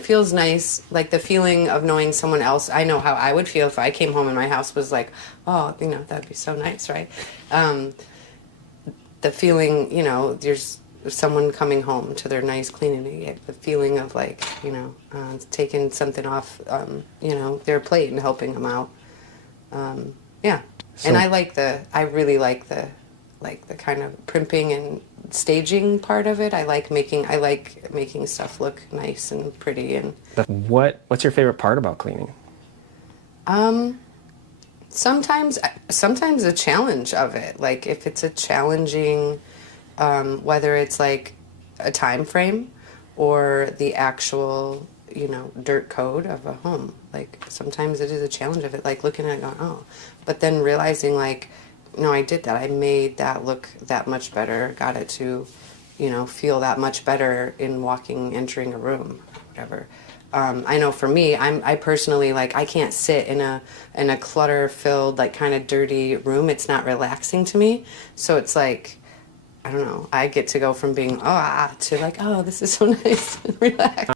it feels nice, like the feeling of knowing someone else. I know how I would feel if I came home and my house was like, oh, that'd be so nice, right? The feeling, there's someone coming home to their nice cleaning, and you get the feeling of like, taking something off, their plate and helping them out. Yeah. And I really like the kind of primping and staging part of it. I like making stuff look nice and pretty. And what's your favorite part about cleaning? Sometimes the challenge of it, like if it's a challenging, whether it's like a time frame or the actual, dirt code of a home. Like sometimes it is a challenge of it, like looking at it going, oh, but then realizing like, no, I did that. I made that look that much better, got it to, feel that much better in entering a room, whatever. I know for me, I personally, like, I can't sit in a clutter-filled, like, kind of dirty room. It's not relaxing to me. So it's like, I don't know, I get to go from being, to like, oh, this is so nice and relaxed.